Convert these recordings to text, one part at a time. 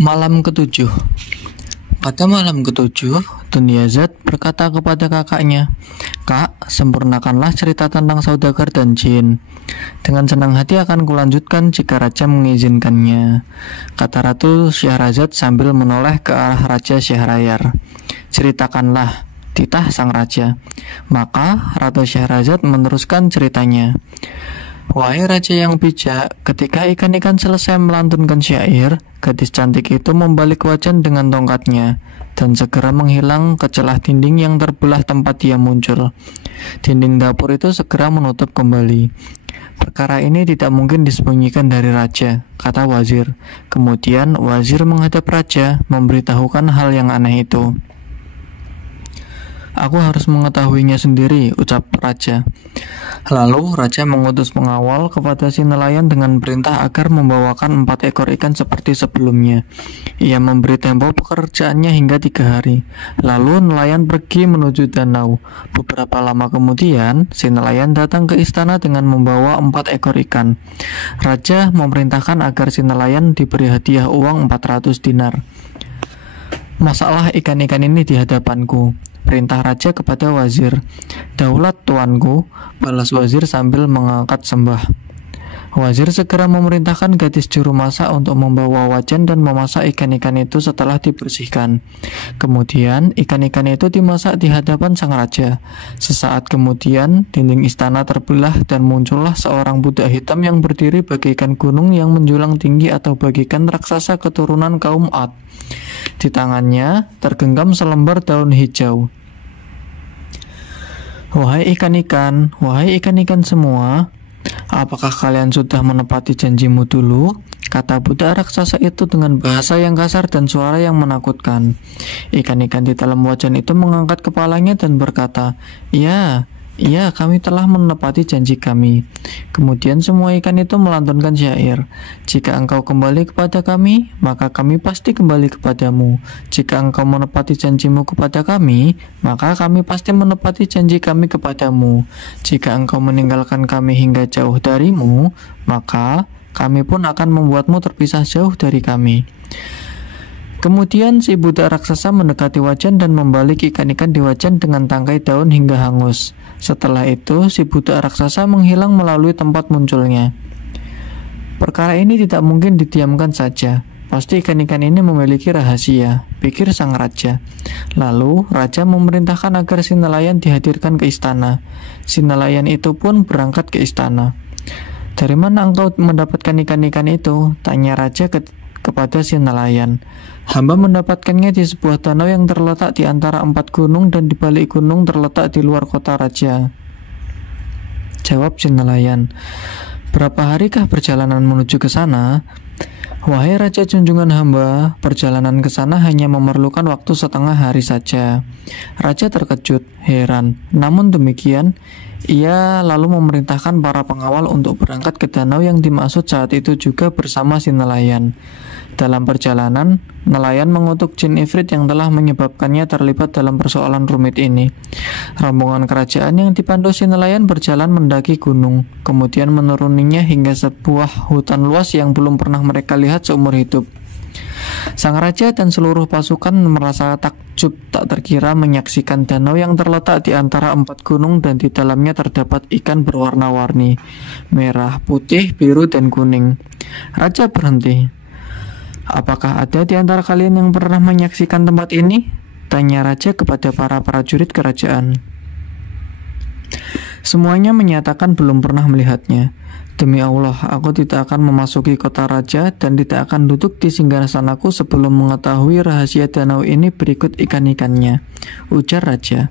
Malam ketujuh. Pada malam ketujuh, Dunyazad berkata kepada kakaknya, "Kak, sempurnakanlah cerita tentang saudagar dan jin. Dengan senang hati akan kulanjutkan jika raja mengizinkannya," kata Ratu Syahrazad sambil menoleh ke arah Raja Syahrayar. "Ceritakanlah," titah sang raja. Maka Ratu Syahrazad meneruskan ceritanya. "Wahai raja yang bijak, ketika ikan-ikan selesai melantunkan syair, gadis cantik itu membalik wajan dengan tongkatnya dan segera menghilang ke celah dinding yang terbelah tempat dia muncul. Dinding dapur itu segera menutup kembali. Perkara ini tidak mungkin disembunyikan dari raja," kata wazir. Kemudian wazir menghadap raja memberitahukan hal yang aneh itu. "Aku harus mengetahuinya sendiri," ucap raja. Lalu raja mengutus pengawal kepada si nelayan dengan perintah agar membawakan 4 ekor ikan seperti sebelumnya. Ia memberi tempo pekerjaannya hingga 3 hari. Lalu nelayan pergi menuju danau. Beberapa lama kemudian si nelayan datang ke istana dengan membawa 4 ekor ikan. Raja memerintahkan agar si nelayan diberi hadiah uang 400 dinar. "Masaklah ikan-ikan ini di hadapanku," perintah raja kepada wazir. "Daulat tuanku," balas wazir sambil mengangkat sembah. Wazir segera memerintahkan gadis juru masak untuk membawa wajan dan memasak ikan-ikan itu setelah dibersihkan. Kemudian ikan-ikan itu dimasak di hadapan sang raja. Sesaat kemudian dinding istana terbelah dan muncullah seorang budak hitam yang berdiri bagaikan gunung yang menjulang tinggi atau bagaikan raksasa keturunan kaum Ad. Di tangannya tergenggam selembar daun hijau. Wahai ikan-ikan semua, apakah kalian sudah menepati janjimu dulu?" kata budak raksasa itu dengan bahasa yang kasar dan suara yang menakutkan. Ikan-ikan di dalam wajan itu mengangkat kepalanya dan berkata, Iya, kami telah menepati janji kami." Kemudian semua ikan itu melantunkan syair. "Jika engkau kembali kepada kami, maka kami pasti kembali kepadamu. Jika engkau menepati janjimu kepada kami, maka kami pasti menepati janji kami kepadamu. Jika engkau meninggalkan kami hingga jauh darimu, maka kami pun akan membuatmu terpisah jauh dari kami." Kemudian si budak raksasa mendekati wajan dan membalik ikan-ikan di wajan dengan tangkai daun hingga hangus. Setelah itu si budak raksasa menghilang melalui tempat munculnya. "Perkara ini tidak mungkin didiamkan saja. Pasti ikan-ikan ini memiliki rahasia," pikir sang raja. Lalu raja memerintahkan agar si nelayan dihadirkan ke istana. Si nelayan itu pun berangkat ke istana. "Dari mana engkau mendapatkan ikan-ikan itu?" tanya raja kepada si nelayan. "Hamba mendapatkannya di sebuah danau yang terletak di antara 4 gunung dan di balik gunung terletak di luar kota raja," jawab si nelayan. "Berapa harikah perjalanan menuju ke sana?" "Wahai raja junjungan hamba, perjalanan ke sana hanya memerlukan waktu setengah hari saja." Raja terkejut, heran. Namun demikian, ia lalu memerintahkan para pengawal untuk berangkat ke danau yang dimaksud saat itu juga bersama si nelayan. Dalam perjalanan, nelayan mengutuk jin ifrit yang telah menyebabkannya terlibat dalam persoalan rumit ini. Rombongan kerajaan yang dipandu si nelayan berjalan mendaki gunung, kemudian menuruninya hingga sebuah hutan luas yang belum pernah mereka lihat seumur hidup. Sang raja dan seluruh pasukan merasa takjub tak terkira menyaksikan danau yang terletak di antara 4 gunung dan di dalamnya terdapat ikan berwarna-warni, merah, putih, biru, dan kuning. Raja berhenti. "Apakah ada di antara kalian yang pernah menyaksikan tempat ini?" tanya raja kepada para prajurit kerajaan. Semuanya menyatakan belum pernah melihatnya. "Demi Allah, aku tidak akan memasuki kota raja dan tidak akan duduk di singgasanaku sebelum mengetahui rahasia danau ini berikut ikan-ikannya," ujar raja.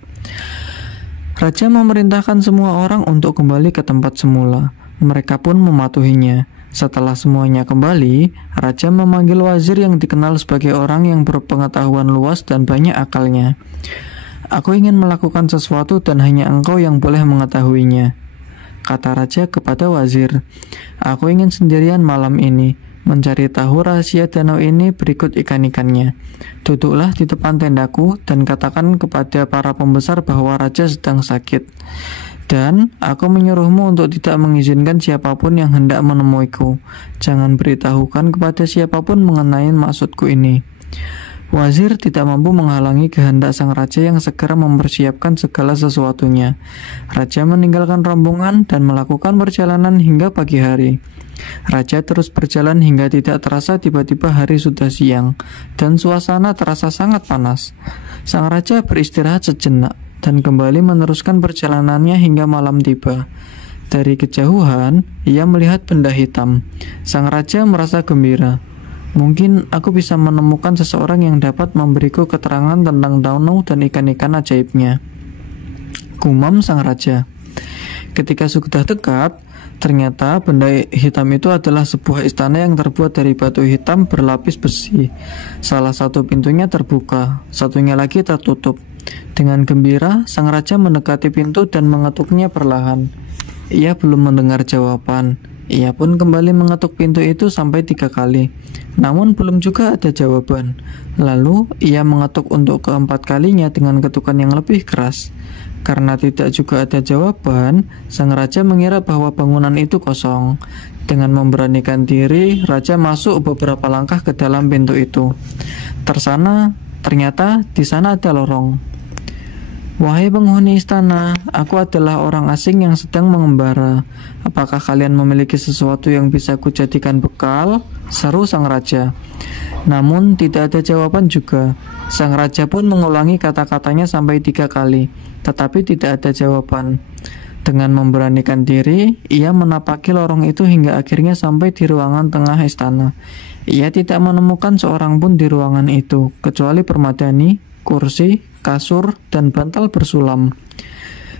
Raja memerintahkan semua orang untuk kembali ke tempat semula. Mereka pun mematuhinya. Setelah semuanya kembali, raja memanggil wazir yang dikenal sebagai orang yang berpengetahuan luas dan banyak akalnya. "Aku ingin melakukan sesuatu dan hanya engkau yang boleh mengetahuinya," kata raja kepada wazir. "Aku ingin sendirian malam ini mencari tahu rahasia danau ini berikut ikan-ikannya. Duduklah di depan tendaku dan katakan kepada para pembesar bahwa raja sedang sakit. Dan aku menyuruhmu untuk tidak mengizinkan siapapun yang hendak menemuiku. Jangan beritahukan kepada siapapun mengenai maksudku ini. Wazir tidak mampu menghalangi kehendak sang raja yang segera mempersiapkan segala sesuatunya. Raja meninggalkan rombongan dan melakukan perjalanan hingga pagi hari. Raja terus berjalan hingga tidak terasa tiba-tiba hari sudah siang dan suasana terasa sangat panas. Sang raja beristirahat sejenak dan kembali meneruskan perjalanannya hingga malam tiba. Dari kejauhan, ia melihat benda hitam. Sang raja merasa gembira. Mungkin aku bisa menemukan seseorang yang dapat memberiku keterangan tentang danau dan ikan-ikan ajaibnya, gumam sang raja. Ketika sudah dekat, ternyata benda hitam itu adalah sebuah istana yang terbuat dari batu hitam berlapis besi. Salah satu pintunya terbuka, satunya lagi tertutup. Dengan gembira, sang raja mendekati pintu dan mengetuknya perlahan. Ia belum mendengar jawaban. Ia pun kembali mengetuk pintu itu sampai 3 kali. Namun belum juga ada jawaban. Lalu ia mengetuk untuk keempat kalinya dengan ketukan yang lebih keras. Karena tidak juga ada jawaban, sang raja mengira bahwa bangunan itu kosong. Dengan memberanikan diri, raja masuk beberapa langkah ke dalam pintu itu. Ternyata di sana ada lorong. Wahai penghuni istana, aku adalah orang asing yang sedang mengembara. Apakah kalian memiliki sesuatu yang bisa kujadikan bekal? Seru sang raja. Namun tidak ada jawaban juga. Sang raja pun mengulangi kata-katanya sampai 3 kali, tetapi tidak ada jawaban. Dengan memberanikan diri, ia menapaki lorong itu hingga akhirnya sampai di ruangan tengah istana. Ia tidak menemukan seorang pun di ruangan itu, kecuali permadani, kursi, kasur, dan bantal bersulam.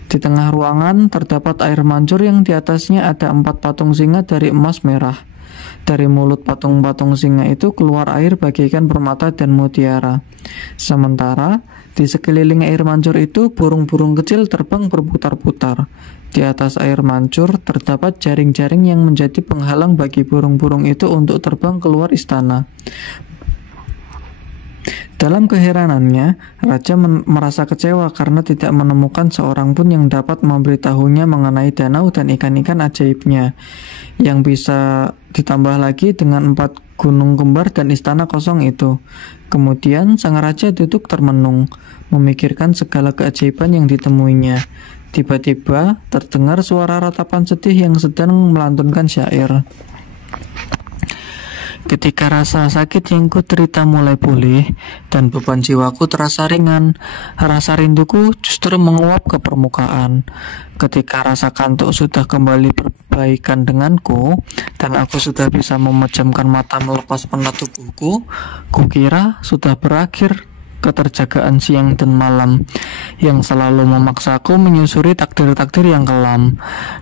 Di tengah ruangan terdapat air mancur yang di atasnya ada 4 patung singa dari emas merah. Dari mulut patung-patung singa itu keluar air bagaikan permata dan mutiara. Sementara di sekeliling air mancur itu burung-burung kecil terbang berputar-putar. Di atas air mancur terdapat jaring-jaring yang menjadi penghalang bagi burung-burung itu untuk terbang keluar istana. Dalam keheranannya, raja merasa kecewa karena tidak menemukan seorang pun yang dapat memberitahunya mengenai danau dan ikan-ikan ajaibnya, yang bisa ditambah lagi dengan 4 gunung kembar dan istana kosong itu. Kemudian sang raja duduk termenung, memikirkan segala keajaiban yang ditemuinya. Tiba-tiba terdengar suara ratapan sedih yang sedang melantunkan syair. Ketika rasa sakit yang kuderita mulai pulih dan beban jiwaku terasa ringan, rasa rinduku justru menguap ke permukaan. Ketika rasa kantuk sudah kembali berbaikan denganku dan aku sudah bisa memejamkan mata melepas penat tubuhku, kukira sudah berakhir keterjagaan siang dan malam yang selalu memaksaku menyusuri takdir-takdir yang kelam.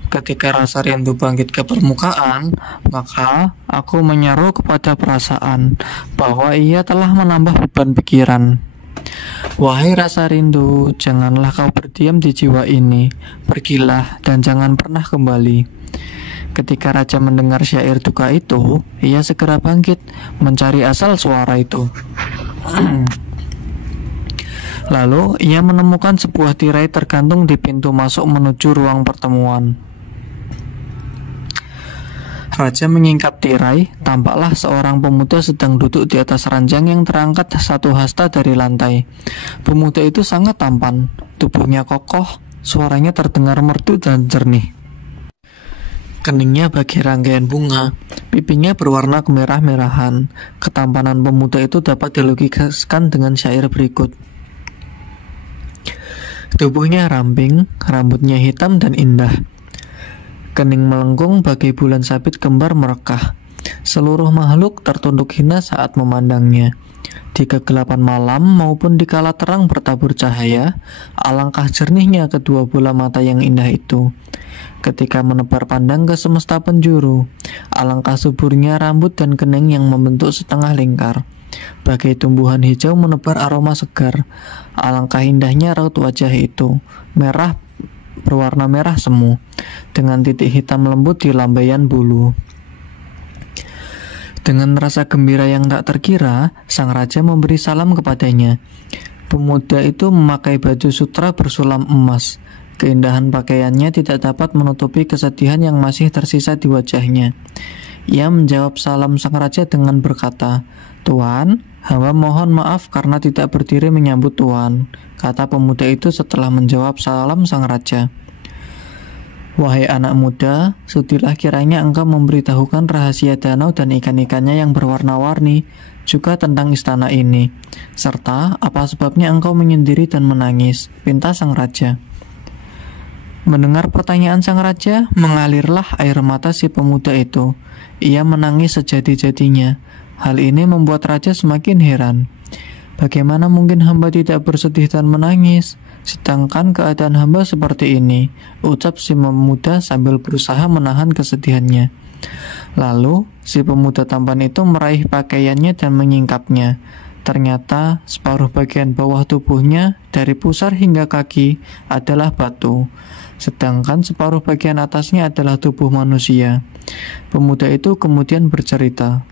Ketika rasa rindu bangkit ke permukaan, maka aku menyeru kepada perasaan bahwa ia telah menambah beban pikiran. Wahai rasa rindu, janganlah kau berdiam di jiwa ini. Pergilah dan jangan pernah kembali. Ketika raja mendengar syair duka itu, ia segera bangkit mencari asal suara itu. Lalu ia menemukan sebuah tirai tergantung di pintu masuk menuju ruang pertemuan. Raja menyingkap tirai, tampaklah seorang pemuda sedang duduk di atas ranjang yang terangkat 1 hasta dari lantai. Pemuda itu sangat tampan, tubuhnya kokoh, suaranya terdengar merdu dan jernih. Keningnya bagi rangkaian bunga, pipinya berwarna kemerah-merahan. Ketampanan pemuda itu dapat dilukiskan dengan syair berikut. Tubuhnya ramping, rambutnya hitam dan indah. Kening melengkung bagai bulan sabit kembar merekah. Seluruh makhluk tertunduk hina saat memandangnya. Di kegelapan malam maupun di kala terang bertabur cahaya, alangkah jernihnya kedua bola mata yang indah itu. Ketika menebar pandang ke semesta penjuru, alangkah suburnya rambut dan kening yang membentuk setengah lingkar. Bagai tumbuhan hijau menebar aroma segar. Alangkah indahnya raut wajah itu, berwarna merah semu, dengan titik hitam lembut di lambaian bulu. Dengan rasa gembira yang tak terkira, sang raja memberi salam kepadanya. Pemuda itu memakai baju sutra bersulam emas. Keindahan pakaiannya tidak dapat menutupi kesedihan yang masih tersisa di wajahnya. Ia menjawab salam sang raja dengan berkata, "Tuan, hamba mohon maaf karena tidak berdiri menyambut Tuan," kata pemuda itu setelah menjawab salam sang raja. "Wahai anak muda, sudilah kiranya engkau memberitahukan rahasia danau dan ikan-ikannya yang berwarna-warni, juga tentang istana ini, serta apa sebabnya engkau menyendiri dan menangis," pinta sang raja. Mendengar pertanyaan sang raja, mengalirlah air mata si pemuda itu. Ia menangis sejadi-jadinya. Hal ini membuat raja semakin heran. "Bagaimana mungkin hamba tidak bersedih dan menangis, sedangkan keadaan hamba seperti ini?" ucap si pemuda sambil berusaha menahan kesedihannya. Lalu, si pemuda tampan itu meraih pakaiannya dan menyingkapnya. Ternyata separuh bagian bawah tubuhnya, dari pusar hingga kaki, adalah batu, sedangkan separuh bagian atasnya adalah tubuh manusia. Pemuda itu kemudian bercerita,